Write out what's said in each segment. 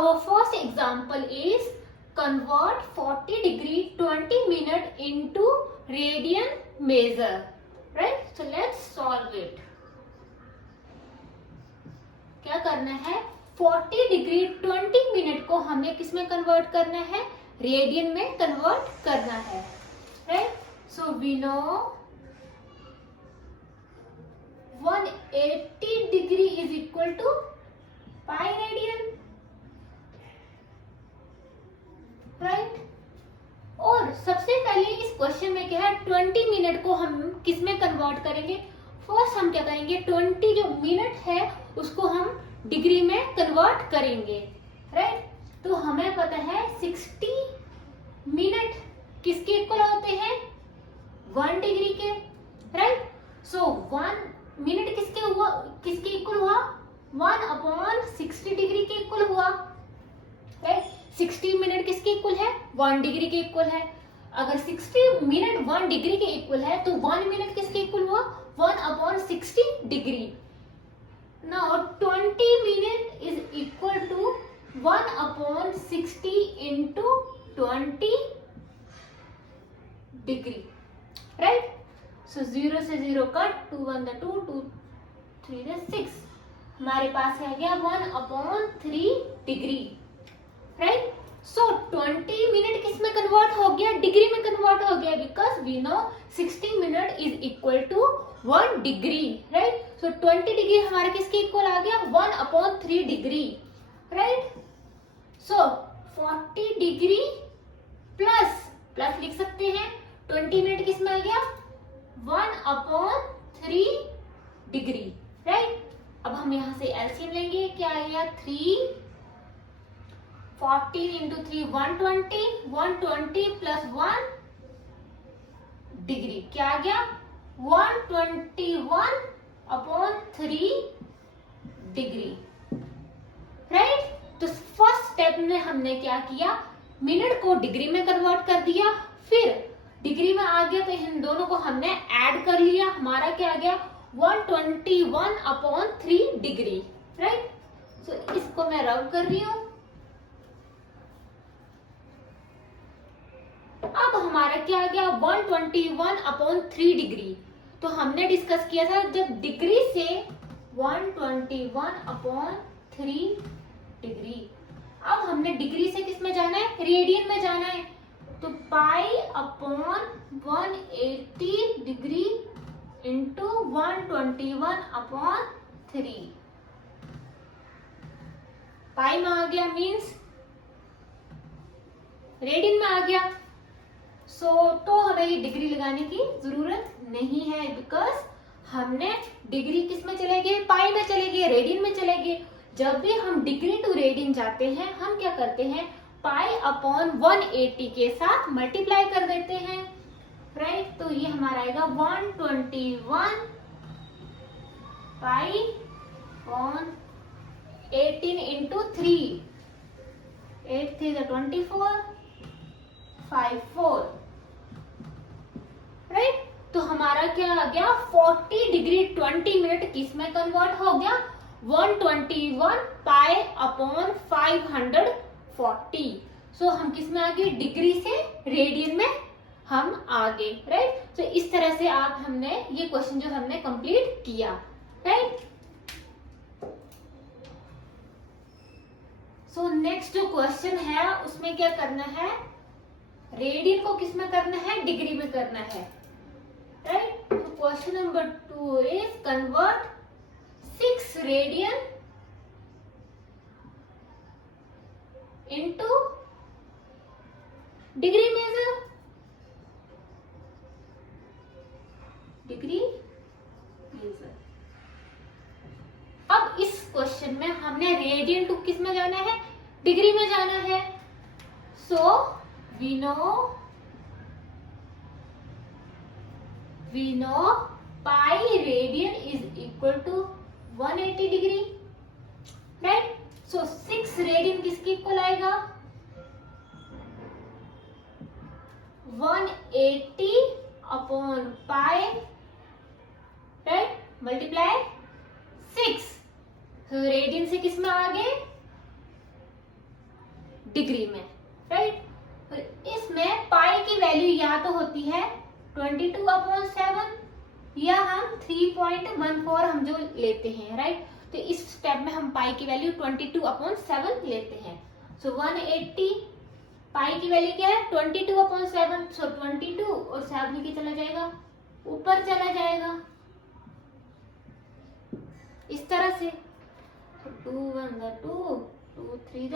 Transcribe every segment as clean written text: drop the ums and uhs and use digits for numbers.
our first example is convert 40 degree 20 minute into radian measure, right? So let's solve it. क्या करना है, 40 degree 20 minute को हमें किस में कन्वर्ट करना है, रेडियन में कन्वर्ट करना है, right? So we know 180 degree is equal to pi radian, right? और सबसे पहले इस क्वेश्चन में क्या है, 20 मिनट को हम किस में कन्वर्ट करेंगे, फर्स्ट हम क्या करेंगे, 20 जो मिनट है उसको हम डिग्री में कन्वर्ट करेंगे, राइट? तो हमें पता है 60 मिनट किसके इक्वल होते हैं, 1 डिग्री के, राइट? सो 1 मिनट किसके इक्वल हुआ, 1/60 डिग्री के इक्वल हुआ, राइट? 60 मिनट किसके इक्वल है, 1 डिग्री के इक्वल है। अगर 60 मिनट 1 डिग्री के इक्वल है तो 1 मिनट किसके इक्वल हुआ, 1/60 degree. Now 20 minute is equal to 1/60 into 20 degree, right? So 0 से 0 कट, 2 1 2, 2 3 6, हमारे पास आ गया 1/3 डिग्री, राइट? सो 20 मिनट किस में कन्वर्ट हो गया, डिग्री में कन्वर्ट हो गया, because we know 60 minute is equal to 1 degree, right? So 20 degree हमारे किसके इक्वल आ गया, 1/3 degree, right? So 40 degree plus लिख सकते हैं, 20 मिनट किस में आ गया, 1/3 डिग्री, राइट? अब हम यहां से एलसीएम लेंगे, क्या आएगा, 3 40 इंटू 3 120, 120 प्लस 1 डिग्री, क्या आ गया, 121/3 डिग्री, राइट? तो फर्स्ट स्टेप में हमने क्या किया, मिनट को डिग्री में कन्वर्ट कर दिया, फिर डिग्री में आ गया तो इन दोनों को हमने ऐड कर लिया, हमारा क्या आ गया, 121/3 डिग्री, राइट? सो इसको मैं रब कर रही हूं। अब हमारा क्या आ गया, 121/3 डिग्री। तो हमने डिस्कस किया था जब डिग्री से 121/3 डिग्री, अब हमने डिग्री से किस में जाना है, रेडियन में जाना है, तो पाई/180 डिग्री इंटू 121/3, पाई में आ गया, मीन्स रेडियन में आ गया। तो हमें ये डिग्री लगाने की जरूरत नहीं है, बिकॉज हमने डिग्री किस में चले गए, पाई में चले गए, रेडियन में चले गए। जब भी हम डिग्री टू रेडियन जाते हैं, हम क्या करते हैं, पाई/180 के साथ मल्टीप्लाई कर देते हैं, राइट? तो ये हमारा आएगा 121 पाई/18 इंटू 3, 8 3 24, 5 4, राइट? तो हमारा क्या आ गया, 40 डिग्री 20 मिनट किस में कन्वर्ट हो गया, 121 पाई/540। सो हम किस में आ गए, डिग्री से रेडियन में हम आ गए, राइट? तो इस तरह से हमने ये क्वेश्चन जो हमने कंप्लीट किया, राइट? सो नेक्स्ट जो क्वेश्चन है उसमें क्या करना है, रेडियन को किस में करना है, डिग्री में करना है, राइट? तो question number 2 is convert 6 radian into degree measure, degree measure. अब इस क्वेश्चन में हमने रेडियन टू किस में जाना है, डिग्री में जाना है। So we know pi radian is equal to 180 degree, right? So 6 radian किसके इक्वल आएगा, 180/पाई, राइट? मल्टीप्लाई 6, रेडियन से किस में आ गए, डिग्री में, राइट। तो इसमें पाई की वैल्यू या तो होती है 22/7 या हम 3.14 हम जो लेते हैं, राइट। तो इस स्टेप में हम पाई की वैल्यू 22/7 लेते हैं। सो 180 पाई की वैल्यू क्या है 22/7। सो 22 और 7 नीचे चला जाएगा, ऊपर चला जाएगा इस तरह से। 2 1 2 2 3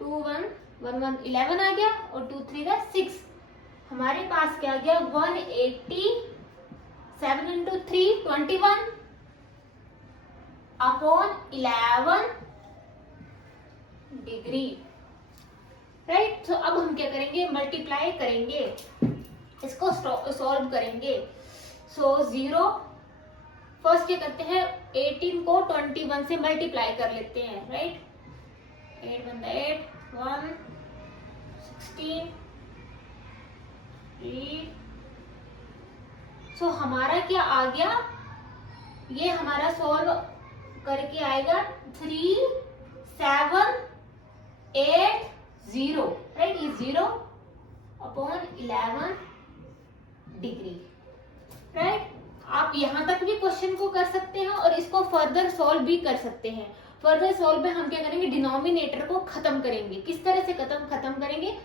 2 1 1 1 11 आ गया और 2 3 6। हमारे पास क्या आ गया 180 7 into 3 21 अपॉन 11 डिग्री, राइट। तो अब हम क्या करेंगे मल्टीप्लाई करेंगे, इसको सॉल्व करेंगे। सो 0 फर्स्ट क्या करते हैं 18 को 21 से मल्टीप्लाई कर लेते हैं, राइट। 8 1 8 1 16 3। सो हमारा क्या आ गया, ये हमारा सॉल्व करके आएगा 3 7 8 0, राइट। ये 0 अपॉन 11 डिग्री, राइट। आप यहां तक भी क्वेश्चन को कर सकते हैं और इसको फर्दर सॉल्व भी कर सकते हैं। फर्दर सॉल्व में हम क्या करेंगे डिनोमिनेटर को खत्म करेंगे, किस तरह से खत्म करेंगे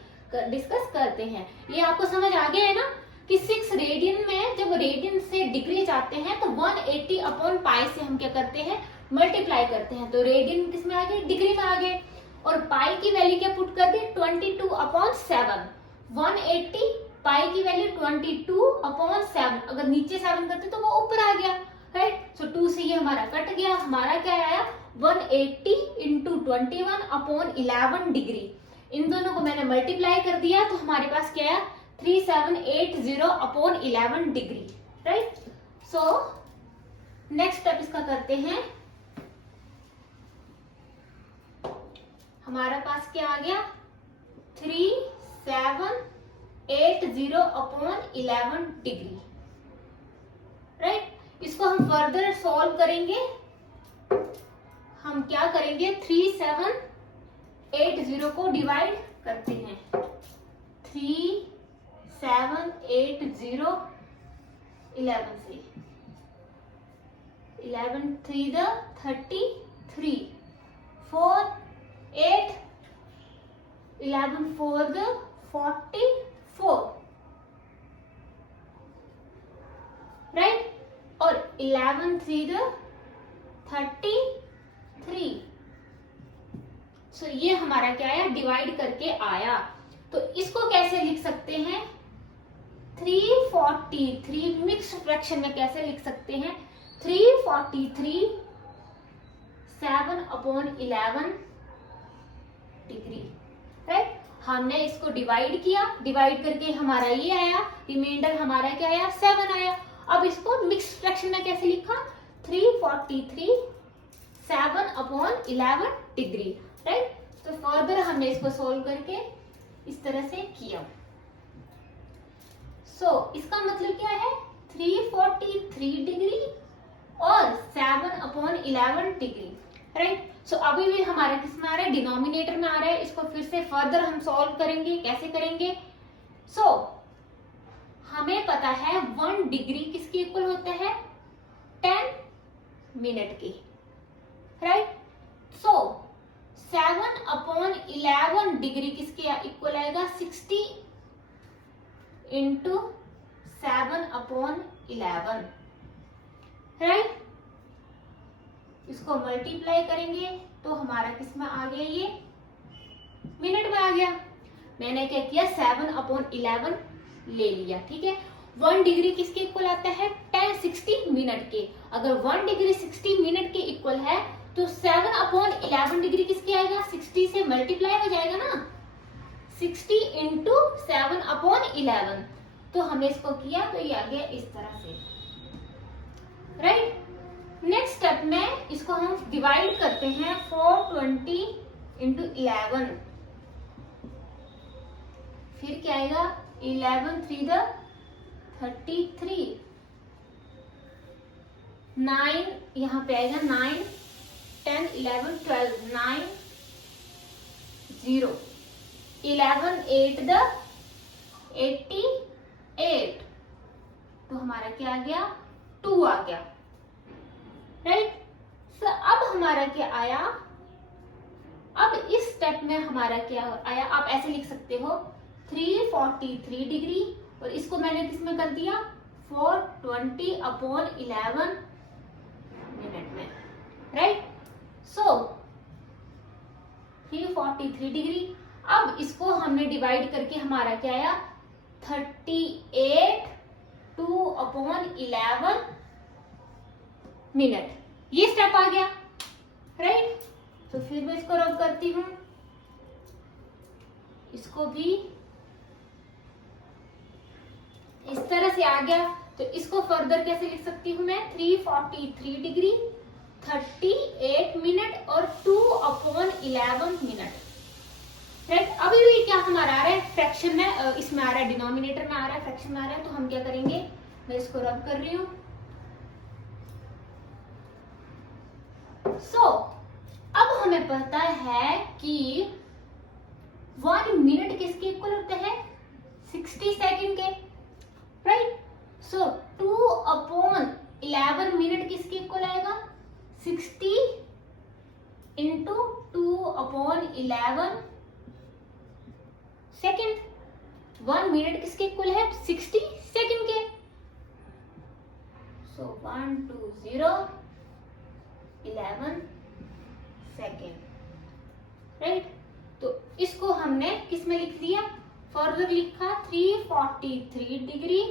डिस्कस करते हैं। ये आपको समझ आ गया है ना कि 6 रेडियन में जब रेडियन से डिग्री जाते हैं तो 180 अपॉन पाई से हम क्या करते हैं मल्टीप्लाई करते हैं। तो रेडियन किस में आ गए डिग्री में आ गए और पाई की वैल्यू क्या पुट कर दी 22/7। 180 पाई की वैल्यू 22/7, अगर नीचे 7 करते तो वो ऊपर आ गया, राइट। सो 2 से ये हमारा कट गया, हमारा क्या आया 180 इंटू 21/11 डिग्री। इन दोनों को मैंने मल्टीप्लाई कर दिया तो हमारे पास क्या आया 3780/11 degree, right. So next step इसका करते हैं। हमारा पास क्या आ गया 3780/11 डिग्री, राइट। इसको हम फर्दर सॉल्व करेंगे। हम क्या करेंगे 3780 को डिवाइड करते हैं। 3780 11 से 11 3 33 4 8 11 4 44, राइट। और 11 3 33। सो ये हमारा क्या आया डिवाइड करके आया। तो इसको कैसे लिख सकते हैं 343 मिक्स्ड फ्रैक्शन में कैसे लिख सकते हैं 343 7/11 डिग्री, राइट। हमने इसको डिवाइड किया, डिवाइड करके हमारा ये आया, रिमाइंडर हमारा क्या आया 7 आया। अब इसको मिक्स्ड फ्रैक्शन में कैसे लिखा 343 7/11 डिग्री, राइट। तो फर्दर हमने इसको सोल्व करके इस तरह से किया। सो इसका मतलब क्या है 343 डिग्री और 7/11 डिग्री, राइट। सो अभी भी हमारा किस में आ रहा है डिनोमिनेटर में आ रहा है। इसको फिर से फर्दर हम सॉल्व करेंगे, कैसे करेंगे। सो हमें पता है 1 डिग्री किसके इक्वल होता है 10 मिनट की, राइट। सो 7/11 डिग्री किसके इक्वल आएगा 60 इंटू 7/11, राइट। इसको मल्टीप्लाई करेंगे तो हमारा किस में आ गया ये मिनट में आ गया। मैंने क्या किया 7/11 ले लिया, ठीक है। 1 डिग्री किसके इक्वल आता है 60 मिनट के। अगर 1 डिग्री 60 मिनट के इक्वल है तो 7/11 डिग्री किसके आएगा 60 से मल्टीप्लाई हो जाएगा ना 60 इंटू 7/11। तो हमने इसको किया तो ये आ गया इस तरह से, राइट। नेक्स्ट स्टेप में इसको हम डिवाइड करते हैं 420 इंटू 11। फिर क्या आएगा 11 3 33, 9 यहाँ पे आएगा 9 10 11 12 9 0, 11 8 द 88, तो हमारा क्या आ गया, 2 आ गया, राइट। सो अब हमारा क्या आया, अब इस स्टेप में हमारा क्या आया, आप ऐसे लिख सकते हो 343 डिग्री, और इसको मैंने किस में कर दिया, 420/11 मिनट में, राइट। सो 343 डिग्री, अब इसको हमने डिवाइड करके हमारा क्या आया, 38 2/11 मिनट, ये स्टेप आ गया, राइट। तो फिर मैं इसको रब करती हूं, इसको भी इस तरह से आ गया, तो इसको फर्दर कैसे लिख सकती हूं मैं, 343 डिग्री 38 मिनट और 2/11 मिनट, राइट। अभी भी क्या हमारा आ रहा है, फ्रैक्शन में, इसमें आ रहा है, डिनोमिनेटर में आ रहा है, फ्रैक्शन में आ रहा है, तो हम क्या करेंगे, मैं इसको रब कर रही हूं। सो अब हमें पता है कि 1 मिनट किसके इक्वल होता है, 60 सेकंड के, राइट। सो 2/11 मिनट किसके इक्वल आएगा, 60 इंटू 2/11 सेकंड। 1 मिनट किसके इक्वल है, 60 सेकंड के। सो 1 2 0 11 सेकेंड, राइट। तो इसको हमने किस में लिख दिया, फर्दर लिखा 343 डिग्री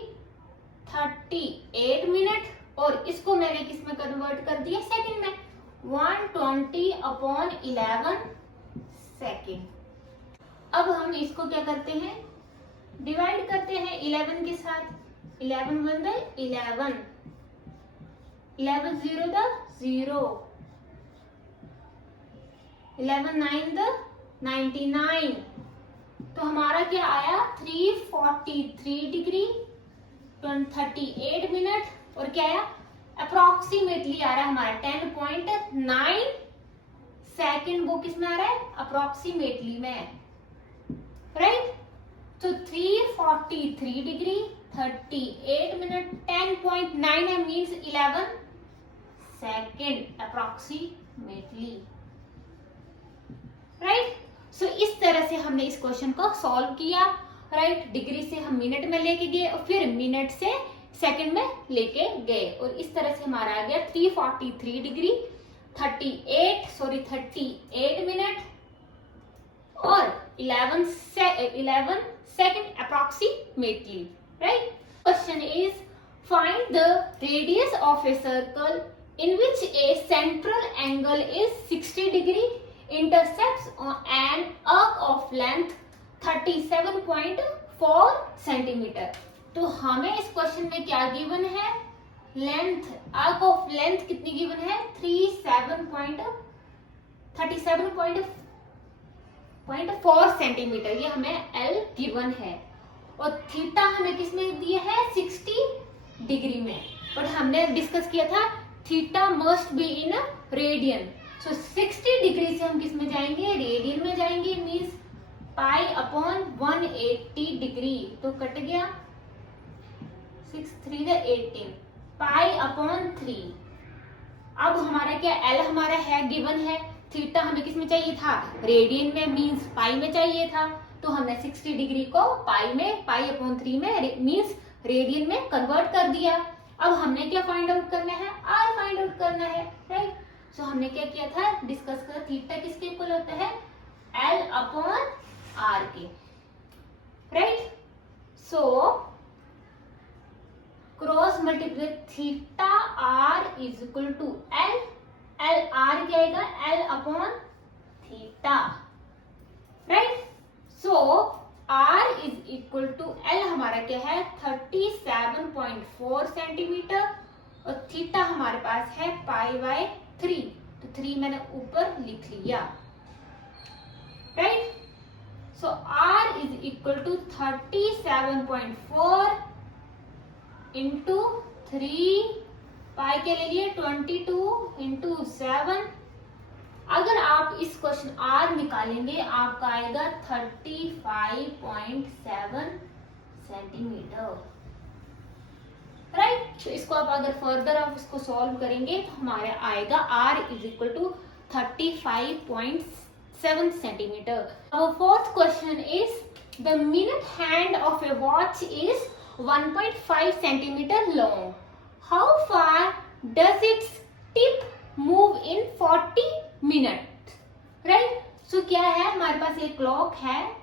38 मिनट, और इसको मैंने किस में कन्वर्ट कर दिया, सेकंड में, 120/11 सेकंड। अब हम इसको क्या करते हैं, डिवाइड करते हैं 11 के साथ, 11 1 द 11, 11 0 द 0, 11 9 द 99, तो हमारा क्या आया, 343 डिग्री 38 मिनट, और क्या आया, अप्रोक्सीमेटली आ रहा है हमारा 10.9 सेकेंड, वो किस में आ रहा है, अप्रोक्सीमेटली में, राइट। तो 343 डिग्री 38 मिनट 10.9 है, मीन्स 11 सेकेंड अप्रोक्सीमेटली, राइट। सो इस तरह से हमने इस क्वेश्चन को सॉल्व किया, राइट। डिग्री से हम मिनट में लेके गए और फिर मिनट से सेकंड में लेके गए, और इस तरह से हमारा आ गया 343 डिग्री 38 मिनट और 11 second approximately, right. Question is find the radius of a circle in which a central angle is 60 degree intersects an arc of length 37.4 centimeter। तो हमें इस क्वेश्चन में क्या गिवन है, लेंथ, आर्क ऑफ लेंथ कितनी given है, 37.4 centimetre, ये हमें L गिवन है, और थीटा हमें किसमें दिया है, 60 डिग्री में, बट हमने डिस्कस किया था theta must be in radian. So 60 degree से हम किस में जाएंगे, रेडियन में जाएंगे, मीन्स π/180 डिग्री, तो कट गया 6 3 18 π/3। अब हमारा क्या, एल हमारा है गिवन है, थीटा हमें किस में चाहिए था, रेडियन में, मीन्स पाई में चाहिए था, तो हमने 60 डिग्री को पाई में, π/3 में, मीन्स रेडियन में कन्वर्ट कर दिया। अब हमने क्या फाइंड आउट करना है, आर फाइंड आउट करना है, राइट। सो हमने क्या किया था, डिस्कस कर, थीटा किसके इक्वल होता है, L/r के, right. So cross multiply theta r is equal to L, L/r क्या आएगा, L/थीटा, right. So R is equal to L हमारा क्या है, 37.4 सेंटीमीटर, और थीटा हमारे पास है π/3, तो 3 मैंने ऊपर लिख लिया, right. So R is equal to 37.4 into 3, pi के ले लिए 22 इंटू 7, अगर आप इस क्वेश्चन आर निकालेंगे आपका आएगा 35.7 सेंटीमीटर, राइट। तो इसको आप अगर फर्दर आप इसको सॉल्व करेंगे तो हमारा आएगा R is equal to 35.7 centimetre. Our fourth question is the minute hand of a watch is 1.5 centimeter long. How far does its tip move in 40 minutes? Right? So क्या है, हमारे पास ये क्लॉक है,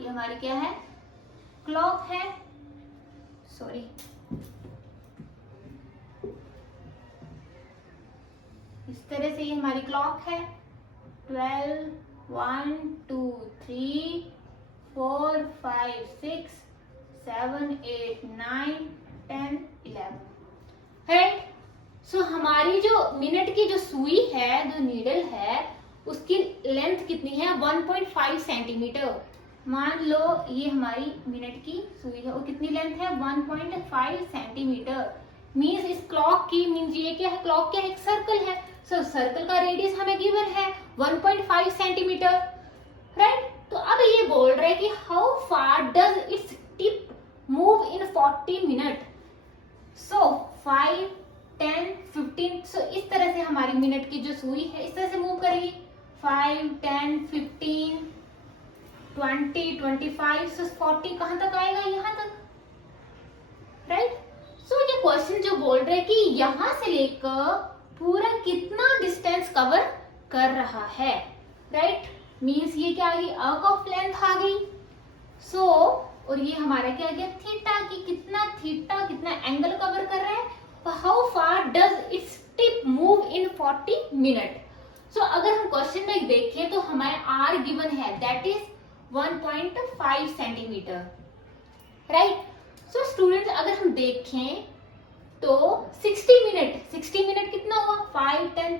ये हमारी क्या है, क्लॉक है, सॉरी इस तरह से ये हमारी क्लॉक है। 12, 1, 2, 3, 4, 5, 6, 7, 8, 9, 10, 11, राइट। सो हमारी जो मिनट की जो सुई है, जो नीडल है, उसकी लेंथ कितनी है, 1.5 सेंटीमीटर। मान लो ये हमारी मिनट की सुई है और कितनी लेंथ है, 1.5 सेंटीमीटर। मीन्स इस क्लॉक की, मीन्स ये क्या है, क्लॉक क्या है, एक सर्कल है। सो सर्कल का रेडियस हमें गिवन है 1.5 सेंटीमीटर, राइट। तो अब ये बोल रहा है कि how far does its tip move in 40 minute. So 5, 10, 15, so इस तरह से हमारी मिनट की जो सुई है इस तरह से मूव करेगी। 5, 10, 15, 20, 25, सो 40 कहां तक आएगा, यहां तक, राइट। सो ये क्वेश्चन जो बोल रहे हैं कि यहां से लेकर पूरा कितना डिस्टेंस कवर कर रहा है, राइट। मीन्स ये क्या आ गई, आर्क ऑफ लेंथ आ गई। सो और ये हमारा क्या आ गया, थीटा, की कितना एंगल कवर कर रहा है। How far does its tip move in 40 minute. So अगर हम क्वेश्चन में देखें तो हमारे आर गिवन है, that is 1.5 centimetre, right. So students अगर हम देखें तो 60 मिनट कितना हुआ, 5, 10,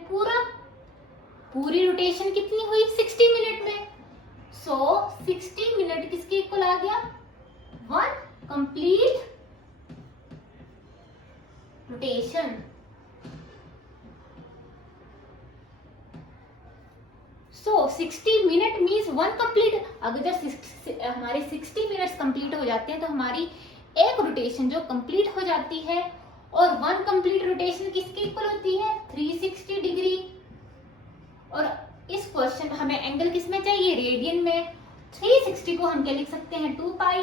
पूरी रोटेशन कितनी हुई 60 मिनट में। सो 60 मिनट किसके इक्वल आ गया, 1 कंप्लीट रोटेशन। सो 60 मिनट मीन्स 1 कंप्लीट। अगर जब हमारे 60 मिनट्स कंप्लीट हो जाते हैं तो हमारी एक रोटेशन जो कंप्लीट हो जाती है, और 1 कंप्लीट रोटेशन किसके इक्वल होती है, 360 डिग्री। और इस क्वेश्चन हमें एंगल किसमें चाहिए, रेडियन में। 360 को हम क्या लिख सकते हैं, 2 पाई,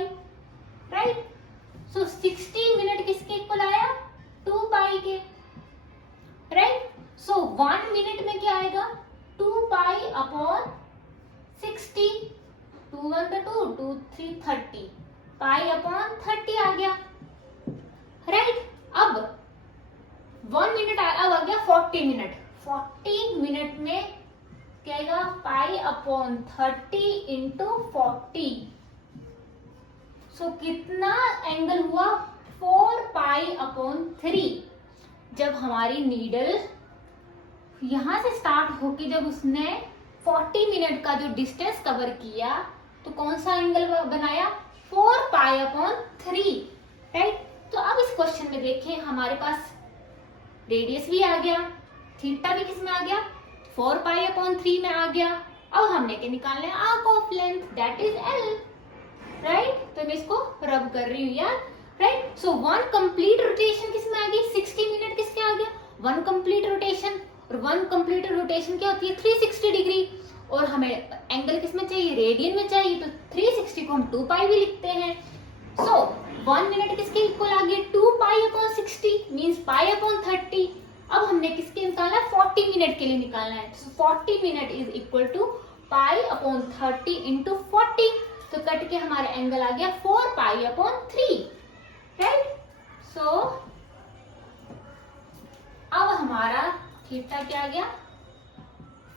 राइट। सो 60 मिनट किसके इक्वल आया, 2 पाई के, राइट। सो 1 मिनट में क्या आएगा, 2 पाई अपॉन 60, 2 1 2, 2 3 30, पाई अपॉन 30 आ गया, राइट। अब 1 मिनट अब आ गया 40 मिनट। 40 मिनट में क्या आएगा, पाई अपॉन 30 इंटू 40। सो कितना एंगल हुआ, 4 पाई अपॉन 3। जब हमारी नीडल यहां से स्टार्ट होके जब उसने 40 मिनट का जो डिस्टेंस कवर किया तो कौन सा एंगल बनाया, 4 पाई अपॉन 3, राइट। तो अब इस क्वेश्चन में देखें हमारे पास रेडियस भी आ गया, थीटा भी किस में आ गया, 4 पाई अपॉन 3 में आ गया। अब हमने क्या निकालना है, arc of length, that is L, right. तो मैं इसको रब कर रही हूँ यार, राइट। सो 1 कंप्लीट रोटेशन किस में आ गई, 60 मिनट किसके आ गया, 1 कंप्लीट रोटेशन। और 1 कंप्लीट रोटेशन क्या होती है, 360 डिग्री। और हमें एंगल किस में चाहिए, रेडियन में चाहिए, तो 360 को हम 2 पाई भी लिखते हैं। सो 1 मिनट किसके इक्वल आ गया, 2 पाई अपॉन 60 मीन्स पाई अपॉन 30। अब हमने किसके निकालना है, 40 मिनट के लिए निकालना है। So 40 minute is equal to pi upon 30 into 40। तो कट के हमारा एंगल आ गया 4 पाई अपॉन 3, राइट। सो अब हमारा थीटा क्या आ गया,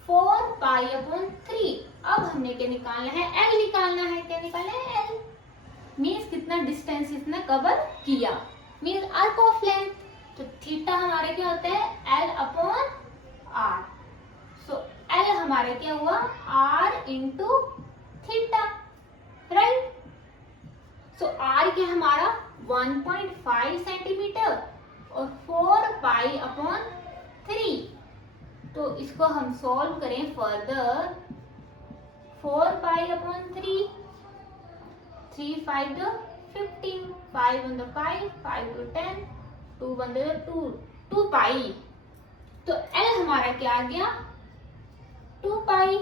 4 पाई अपॉन 3। अब हमने क्या निकालना है, एल निकालना है। क्या निकालना है, एल मीन्स कितना डिस्टेंस इसने कवर किया, मीन्स आर्क ऑफ लेंथ। तो थीटा हमारे क्या होता है, L upon R. So L हमारे क्या हुआ, R into theta, right. So R क्या हमारा 1.5 सेंटीमीटर और 4 पाई अपॉन 3, तो इसको हम सॉल्व करें further. 4 pi upon 3, 3 5 the 15, 5 on the 5, 5 to 10, 2 1 the 2, 2 पाई। तो L हमारा क्या आ गया 2 पाई।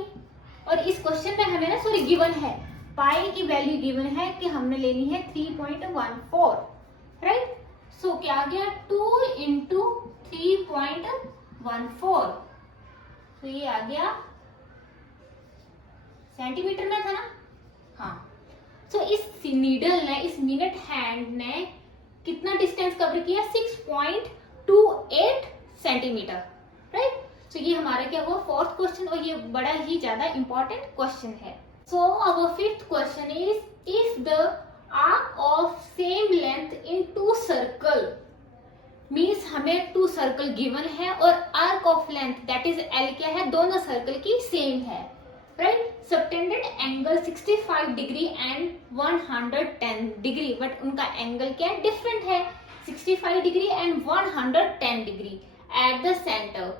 और इस क्वेश्चन में हमें ना सॉरी गिवन है, पाई की वैल्यू गिवन है कि हमने लेनी है 3.14, राइट। सो क्या आ गया 2 इंटू 3.14, तो ये आ गया सेंटीमीटर में था ना, हाँ। सो इस नीडल ने, इस मिनट हैंड ने कितना डिस्टेंस कवर किया 6.28 सेंटीमीटर, राइट। सो ये हमारा क्या हुआ फोर्थ क्वेश्चन, और ये बड़ा ही ज्यादा इंपॉर्टेंट क्वेश्चन है। So our fifth question is if the arc of same length in 2 circle, means हमें 2 सर्कल गिवन है और arc of length that is L क्या है, दोनों सर्कल की सेम है, right. Subtended angle 65 degree and 110 degree, but उनका angle क्या है डिफरेंट है, 65 degree and 110 degree at the centre.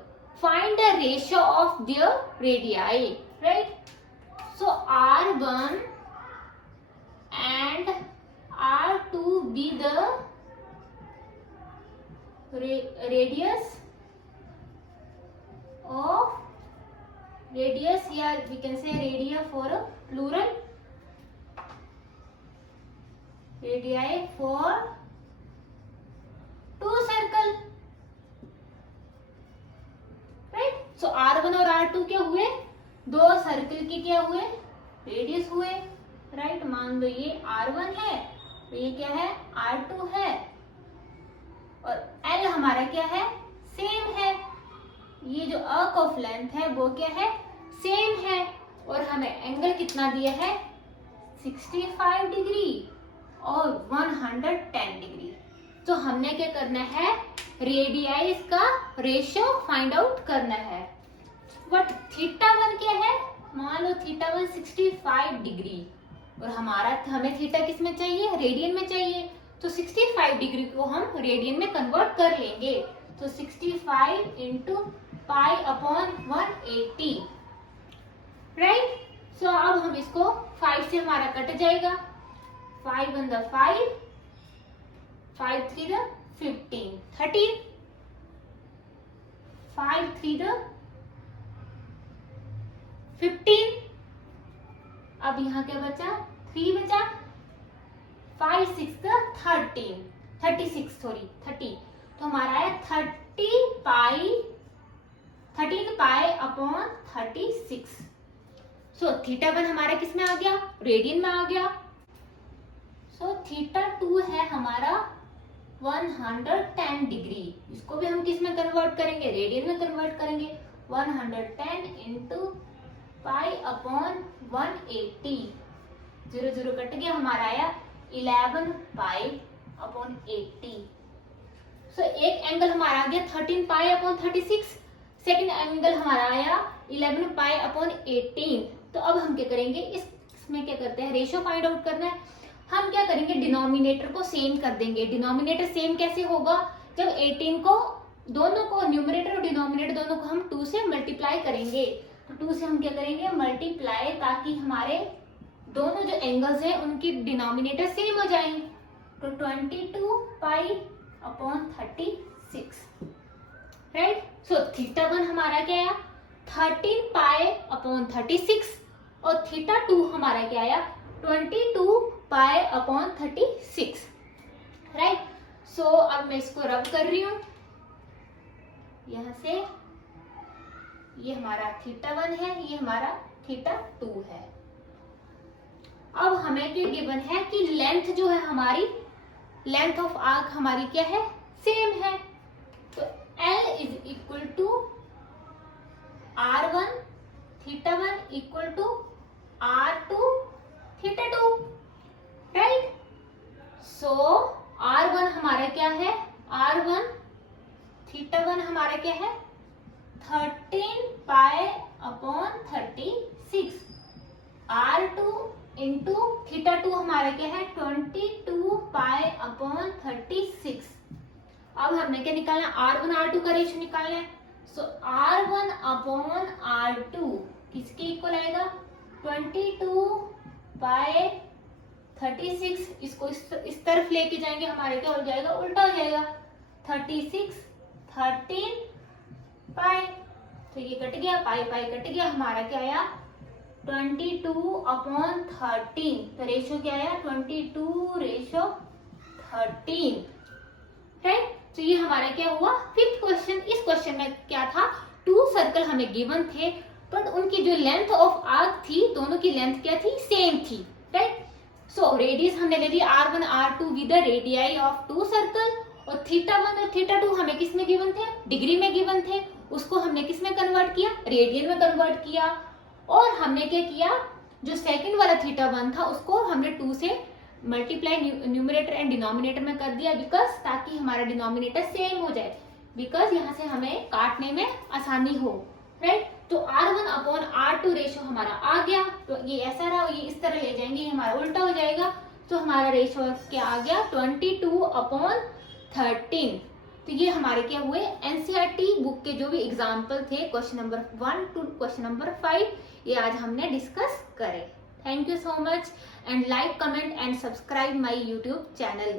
Find the ratio of their radii, right? So R1 and R2 be the radius of radius, yeah, we can say radii for a plural, radii for 2 circle, right. So R1 और R2 क्या हुए, 2 circle के क्या हुए radius हुए, right. मान लो ये R1 है तो ये क्या है R2 है, और L हमारा क्या है सेम है, ये जो आर्क ऑफ लेंथ है वो क्या है सेम है, और हमें एंगल कितना दिया है 65 डिग्री और 110 डिग्री। तो हमने क्या करना है रेडियाई का रेशियो फाइंड आउट करना है। बट θ1 क्या है, मान लो θ1 65 डिग्री, और हमें थीटा किस में चाहिए रेडियन में चाहिए, तो 65 डिग्री को हम रेडियन में कन्वर्ट कर लेंगे। तो 65 इंटू पाई अपॉन 180, राइट। सो अब हम इसको 5 से हमारा कट जाएगा, 5 1 the 5, 5 3 the 15, 13, 5 3 the 15, अब यहाँ क्या बचा 3 बचा, 5 6 the 13, 36 सॉरी 30, तो हमारा है 13 पाई अपॉन 36। सो θ1 हमारा किस में आ गया रेडियन में आ गया। सो θ2 है हमारा 110 डिग्री, इसको भी हम किस में कन्वर्ट करेंगे रेडियन में कन्वर्ट करेंगे, 110 इंटू पाई अपॉन 180, 0 0 कट गया, हमारा आया 11 पाई अपॉन 80। सो एक एंगल हमारा आ गया 13 पाई अपॉन 36, सेकेंड एंगल हमारा आया 11 पाई अपॉन 18। तो अब हम क्या करेंगे इसमें क्या करते हैं रेशियो फाइंड आउट करना है, हम क्या करेंगे डिनोमिनेटर को सेम कर देंगे। डिनोमिनेटर सेम कैसे होगा, जब 18 को दोनों को न्यूमरेटर और डिनोमिनेटर दोनों को हम 2 से मल्टीप्लाई करेंगे, तो 2 से हम क्या करेंगे मल्टीप्लाई, ताकि हमारे दोनों जो एंगल्स हैं उनकी डिनोमिनेटर सेम हो जाए। तो 22 पाई अपॉन 36, राइट। सो θ1 हमारा क्या आया 13 पाई अपॉन 36, और θ2 हमारा क्या आया 22 पाई अपॉन 36, राइट। सो अब मैं इसको रब कर रही हूं, यहां से ये हमारा θ1 है, ये हमारा θ2 है। अब हमें क्या गिवन है कि लेंथ जो है हमारी लेंथ ऑफ आर्क हमारी क्या है सेम है, तो L is equal to R1 θ1 equal to R2 θ2, right. So R1 हमारा क्या है R1 θ1 हमारा क्या है 13 पाई अपॉन 36, R2 इंटू θ2 हमारा क्या है 22 पाई अपॉन 36। अब हमने क्या निकालना R1 R2 का रेशियो निकालना है। सो R1 अपॉन R2 किसके इक्वल आएगा? 22/36। इसको इस तरफ लेके जाएंगे, हमारे क्या हो जाएगा? उल्टा हो जाएगा। 36 13 पाई, तो ये कट गया, पाई पाई कट गया, हमारा क्या आया? 22/13। तो रेशो क्या आया? 22:13, राइट। तो ये हमारा क्या हुआ? Fifth question. इस क्वेश्चन में क्या था? 2 सर्कल हमें गिवन थे, बट उनकी जो लेंथ ऑफ आर्क थी, दोनों की लेंथ क्या थी? सेम थी, राइट। सो रेडियस हमने ले ली R1 R2 with the radii of 2 circle, और θ1 और θ2 हमें किस में गिवन थे? डिग्री में गिवन थे। उसको हमने किस में कन्वर्ट किया? रेडियन में कन्वर्ट किया। और हमने क्या किया? जो सेकंड वाला θ1 था उसको हमने 2 से मल्टीप्लाई न्यूमरेटर एंड डिनोमिनेटर में कर दिया, बिकॉज ताकि हमारा डिनोमिनेटर सेम हो जाए, बिकॉज यहाँ से हमें काटने में आसानी हो, राइट। तो R1 अपॉन R2 रेशो हमारा आ गया। तो ये ऐसा रहा, ये इस तरह ले जाएंगे, ये हमारा उल्टा हो जाएगा। तो हमारा रेशो क्या आ गया? 22/13। तो ये हमारे क्या हुए? एनसीईआरटी बुक के जो भी एग्जाम्पल थे question number 1 to question number 5, ये आज हमने डिस्कस करे। Thank you so much, and like, comment and subscribe my YouTube channel.